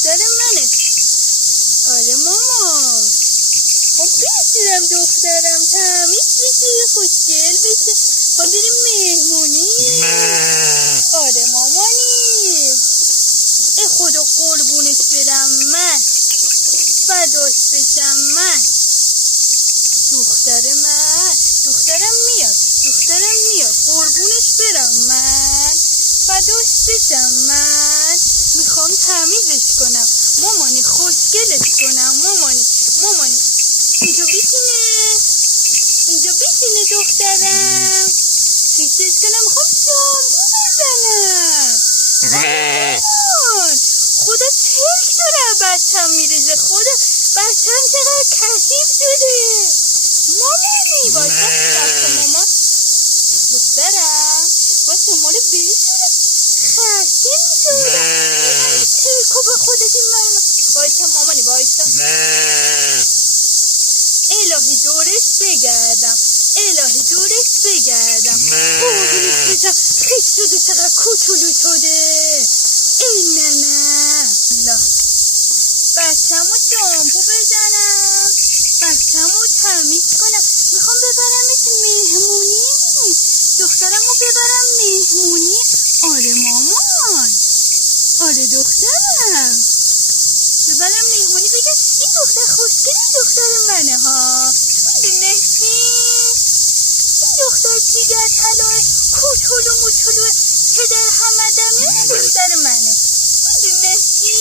دختر منه. آره مامان. خب بشورم دخترم تمیز بشه خوشگل بشه. خب بریم مهمونی. آره مامانی. ای خدا قربونش برم من. فداش بشم من. دخترم میاد قربونش برم من. فداش بشم من. میخوام تمیزش کنم مامانی، خوشگلش کنم مامانی. اینجا بشینه دخترم. خیسش کنم. میخوام شامپو بزنم. مامان خدا تلک داره بچم میریزه. خدا بچم چقدر کثیف شده مامانی. واسه مامان دخترم واسه ما رو بشورم. خسته میشورم. تلکو به خودت این مرمه. وایسا مامانی وایسا. الهی دورش بگردم. قربونش بشم. خیس شده چقدر کوچولو شده. ای نه الله. بچه‌مو شامپو بزنم. بچه‌مو تمیز کنم. میخوام ببرمش مهمونی. دخترمو ببرم مهمونی. آره مامان. آره دخترم. ببرم مهمونی بگم این دختر خوشگلی دختر منه ها. میدونستی؟ این دختر جیگر طلای کوچولو موچولو پدر همدمه این دختر منه. میدونستی؟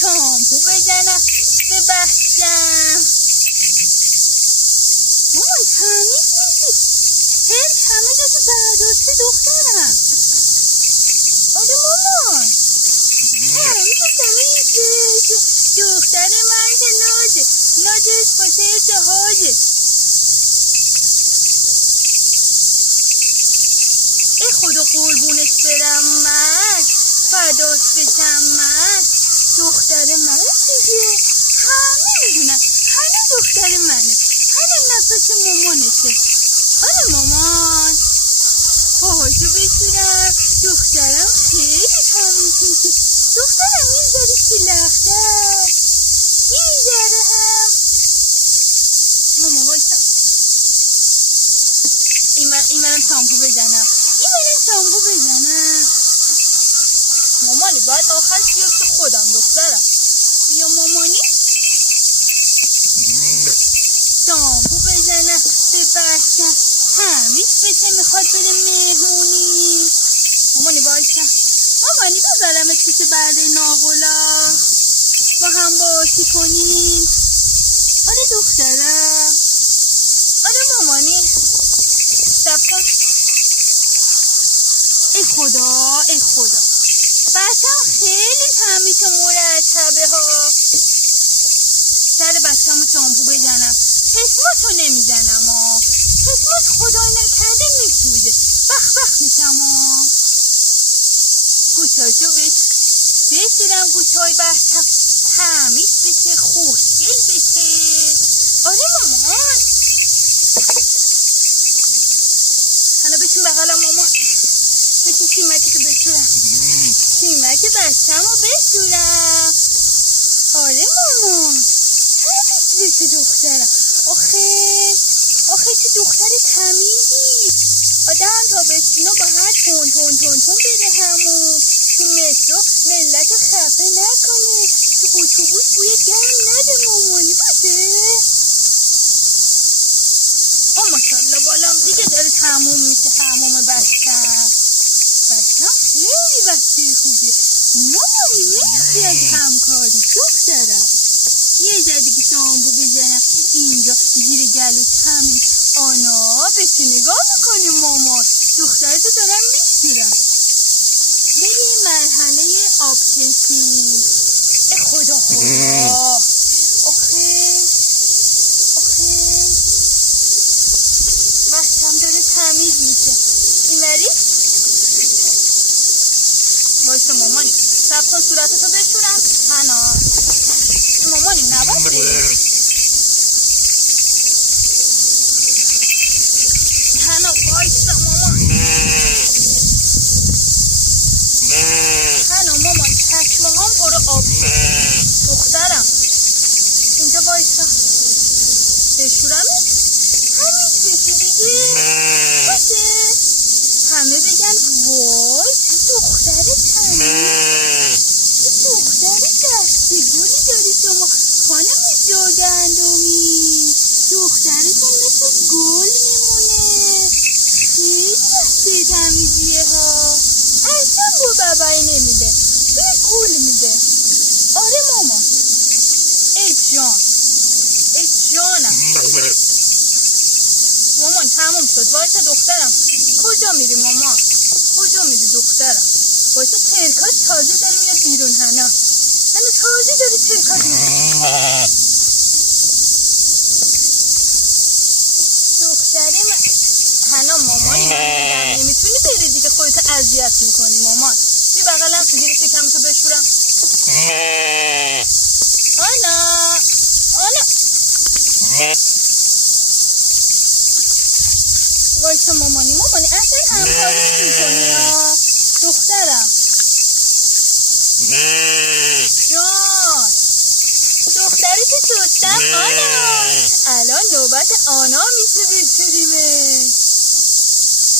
شامپو بزنم به بچم. مامان تمیز نیستی. همه جا تو برداشته دخترم. آره مامان. همه جا تمیز بشه. دختر من که نازش باشه جهازه. ای خدا قربونش برم من. فداش بشم من. دختر من دیگه. همه میدونن. همه دختر منه. همه نفس مامانشه. آره مامان. پاهاشو بشورم. دخترم خیلی تمیز میشه. دخترم میذاری شلختر. میذاره هم. ماما وایسا. این منم شامپو بزنم. مامانی باید آخرش بیاد که خودم دخترم. بیا مامانی. شامپو بزنم به بچم. تمیز بشه میخواد بره مهمونی. مامانی وایسا. مامانی بذارمت پیش برده ناغلا. با هم بازی کنیم. آره دخترم. آره مامانی. صبر کن. ای خدا. بچم خیلی تمیز و مرتبه ها. سر بچه‌مو شامپو بزنم. چشماتو نمیزنم ها. چشمات خدای نکرده میسوزه. بخ میشم ها. گوشاشو بشورم. گوشای بچم تمیز بشه. خوشگل بشه. آره مامان. حالا بشین بغلم مامان. بشین سیمکتو بشورم. سیمک بچه‌مو بشورم. آره مامان. تمیز بشه دخترم. آخه چه دختر تمیزی. آدم تا بسینا باید تون بره همون. تو مترو ملت خفه نکنه. تو اتوبوس بوی گرم نده مامانی باشه. ماشالله بالام دیگه داره تموم میشه. هموم بچم خیلی بچه خوبیه. مامانی مرسی از همکاری دخترم. یه ذره دیگه شامپو بزنم اینجا زیر گلو تمیز. آنا بشه نگاه میکنیم مامان. دخترتو دارم میشورم. بریم مرحله آب کشی. خدا آخه بچم داره تمیز میشه. این مری وایسا مامانی. صبر کن صورتتو بشورم. حنا مامانی نباید بری. حنا وایسا مامان. مامان تموم شد. وایسا دخترم. کجا میری مامان؟ کجا میری دخترم؟ وایسا ترکات تازه داره میاد بیرون. هنا تازه داره ترکات میاد. دختریم هنا مامانی من نمیتونی بری دیگه، خودتو اذیت میکنی مامان. بی بغلم زیر شکمتو بشورم. آنا وایسا مامانی اصلا همکاری نمی‌کنی ها دخترم. جان دختری که سستم. آنا الان نوبت آنا میشه بشوریمش.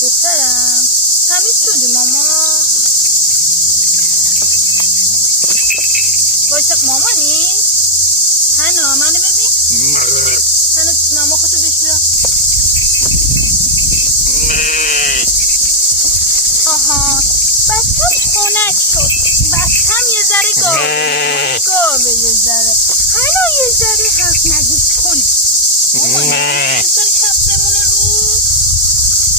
دخترم تمیز شدی مامان. وایسا مامانی. هنا منو ببین. هنا نماختو بشورم. آها بچم خنک شد. بچم یه ذره گاوه یه ذره. هنو یه ذره حرف نگوش کنه. مامان یه ذره کف بمونه روز.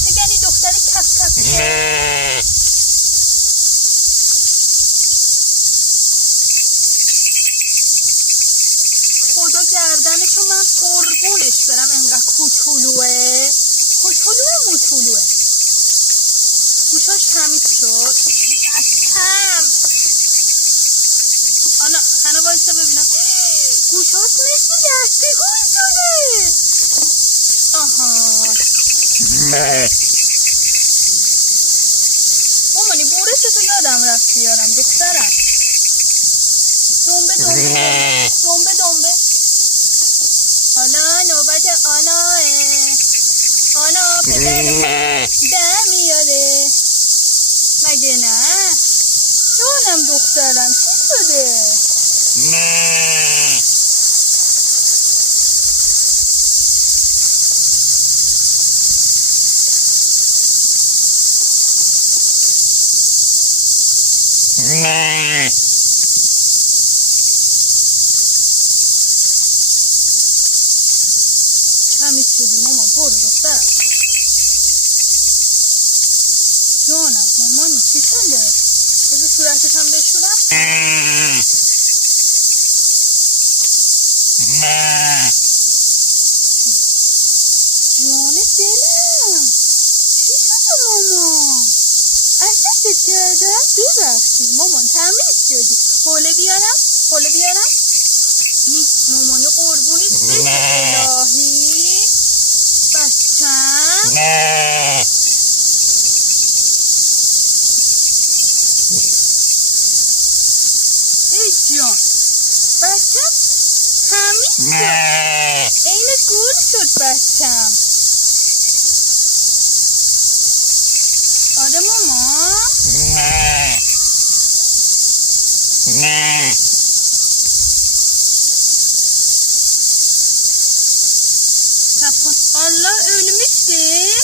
بگن این دختر کفیه. خدا گردنشو من قربونش برم انقدر کوچولوه. موچولوه. گوشاش تمیز شد. بچم آنا هنو وایسا ببینم. گوشاش مثل دسته گل شده. آها مامانی بورستو یادم رفت بیارم دخترم. دنبه حالا نوبت آناه. آنا پدر دم میاده مگه نه؟ جانم دخترم چی شده؟ تمیز شدی مامان. برو دخترم. جانم مامانی چی شده؟ بذار صورتت هم بشورم. جان دلم چی شده مامان؟ اصلاست کردم؟ ببخشید مامان تمیز شدی. حوله بیارم؟ مامانی قربونیت بشه الهی. بچم ای جان بچم تمیز شد. این گل شد بچم. آره مامان. Allah ölmüştüm.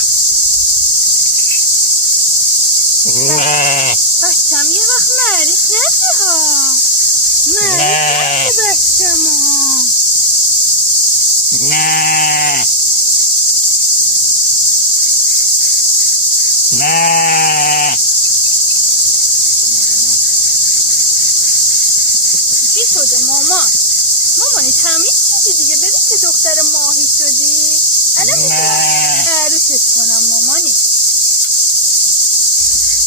Başım yine bak Meris nerede ha? Meris nerede başım ha? چی شده مامان؟ مامانی تمیز شدی دیگه. ببین که دختر ماهی شدی. الان میتونم عروست کنم مامانی.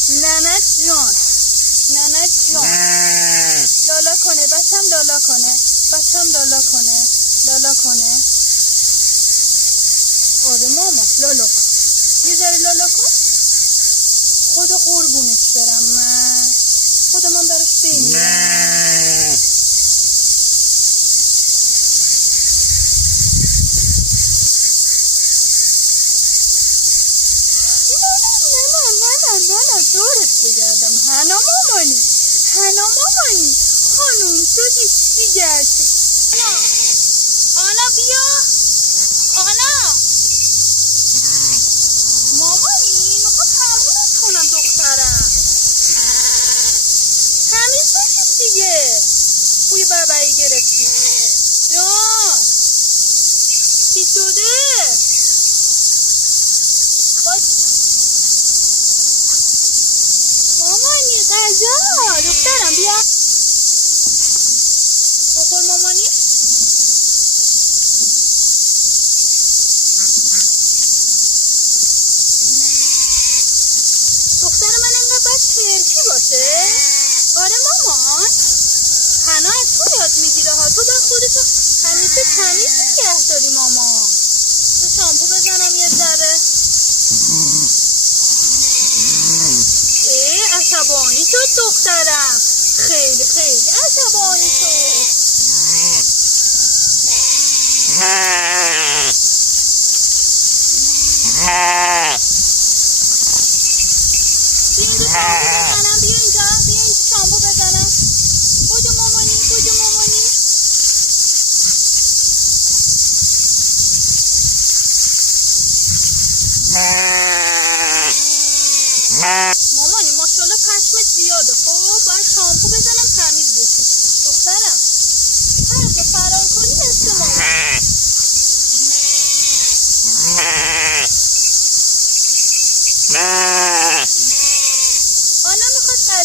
ننت جان لالا کنه. بچم لالا کنه. آره ماما لالا کن. یه ذره لالا کن. خدا قربونش برم من. خدا من براش بمیرم. نه دورت بگردم. هنا مامانی خانوم شدی دیگر. آنا بیا. آنا مامانی میخوام تمومت کنم دخترم. تمیز بشید دیگه. بوی بربری گرفتی جان. چی شده؟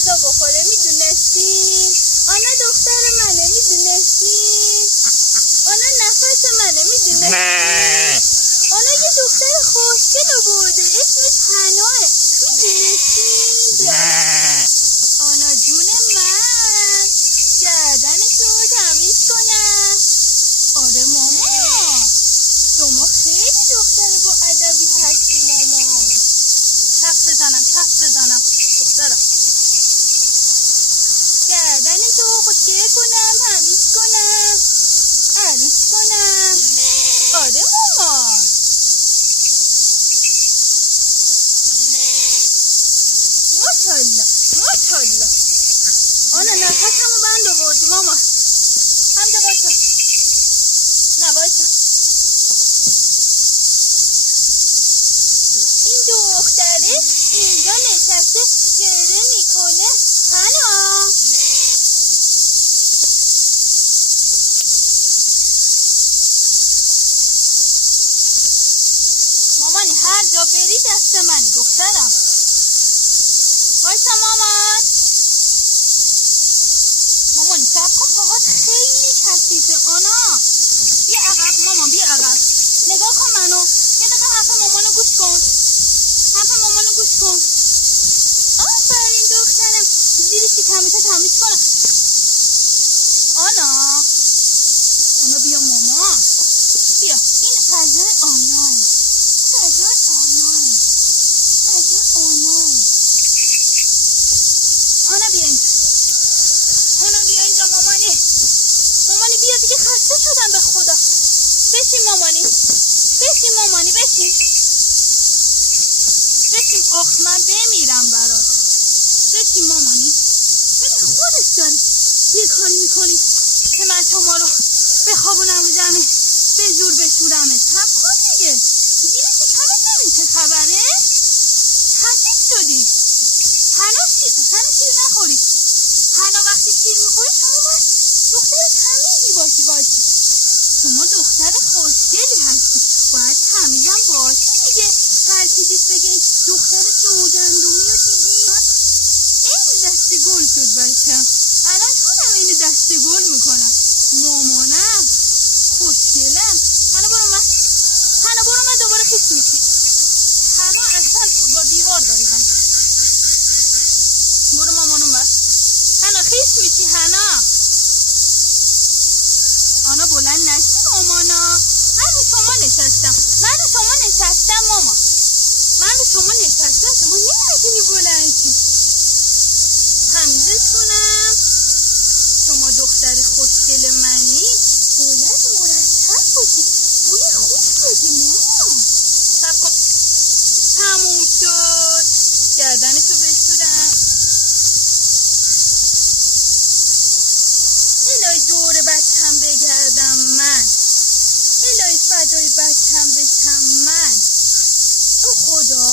غذا بخوره، میدونستین؟ آنا دختر منه، میدونستین؟ آنا نفس منه، میدونستین؟ آنا یه دختر خوشگل برده اسمش حناه، میدونستین؟ آنا جون من گردنشو تمیز کنم. آره ماما شما خیلی دختر با ادبی هستی ماما. کف بزنم دخترم. گردنشو خوشگل کنم، تمیز کنم، عروس کنم. آره ماما. ماشالله. آنا نفسمو بند آوردی ماما. همجا باشا. نه بایسا. این دختره اینجا نشسته گره میکنه. حنا مامانی هر جا بری دست منی دخترم. وایسا مامانی صبر کن، پاهات خیلی کثیفه. آنا بیا عقب مامان، بیا عقب. نگاه کن منو. یه دقیقه حرف مامانو گوش کن. آفرین دخترم. زیر شکمتو تمیز کنم. آنا بیا مامان. بیا این غذای آناه. آنا بیا اینجا مامانی بیا دیگه، خسته شدم به خدا. بشین مامانی بشین. آخ من بمیرم برات. بشین مامانی. ببین خودت داری یه کاری میکنی که من شما رو بخوابونم رو زمین به زور بشورمت. صبر کن دیگه. زیر شکمت ببین چه خبره. خسیس شدی. حنا شیر نخوری. حنا وقتی شیر میخوری شما باید دختر تمیزی باشی. شما دختر خوشگلی هستی، باید تمیزم باشی دیگه. هر کی دید بگه دختر سوگندومی و دیدی این دسته گل شد بچم. الان خودم اینو دسته گل میکنم. مامانم خوشگلم. حنا برو من دوباره خیس میشی. حنا اصلا با دیوار داری هم. برو مامانم بس. حنا خیس میشی. حنا آنا بلند نشی مامانا. من رو شما نشستم ماما. شما نمیتونی بلند شی. تمیزش کنم. شما دختر خوشگل منی، باید مرتب باشی. بوی خوب بدی ماما. صبر کن. تموم شد. گردنشو بشورم. الهی دور بچم بگردم من. الهی فدای بچم بشم من. او خدا.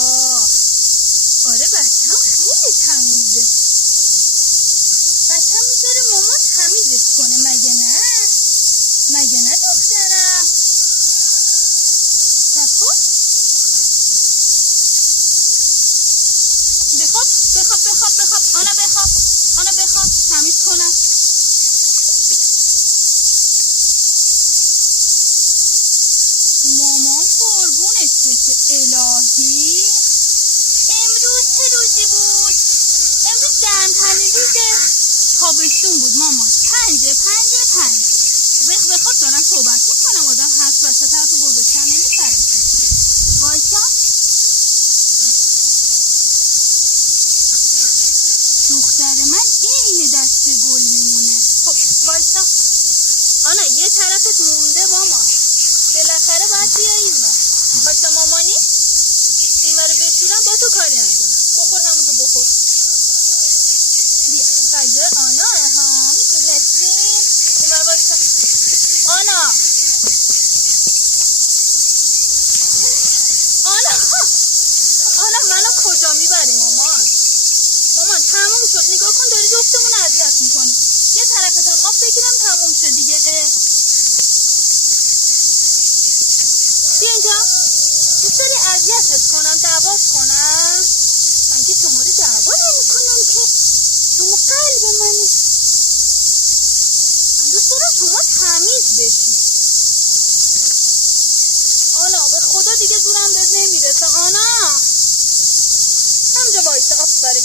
آره بچم خیلی تمیزه. بچم میذاره مامان تمیزش کنه. مگه نه دخترم؟ صبر کن. بخواب. آنا بخواب. تمیز کنم. مامان قربونت بشه. الهی امروز چه روزی بود؟ امروز دمتنی روز تابستون بود مامان. 5 بخواب دارم صحبت میکنم. آدم هست وسط حرف بزرگتر نمیپره. وایسا. دختر من این دست گل میمونه. خب وایسا. آنا یه طرفت مونده ماما. بالاخره باید بیا اینور. وایسا مامانی اینور بشورم. با تو کاری ندارم. بخور همونجا بخور. بیا غذای آنا ها. میتونستی اینور وایسا. آنا منو کجا میبری مامان تموم شد. نگاه کن داری جفتمون اذیت میکنی. یه طرفت هم آب بگیرم تموم شد دیگه. بیا اینجا. دوست داری اذیتت کنم، دعوات کنم؟ من که شما رو شما قلب منی. من دوست دارم شما تمیز بشی. آنا به خدا دیگه زورم بهت نمیرسه. آنا همجا وایسه. آفرین.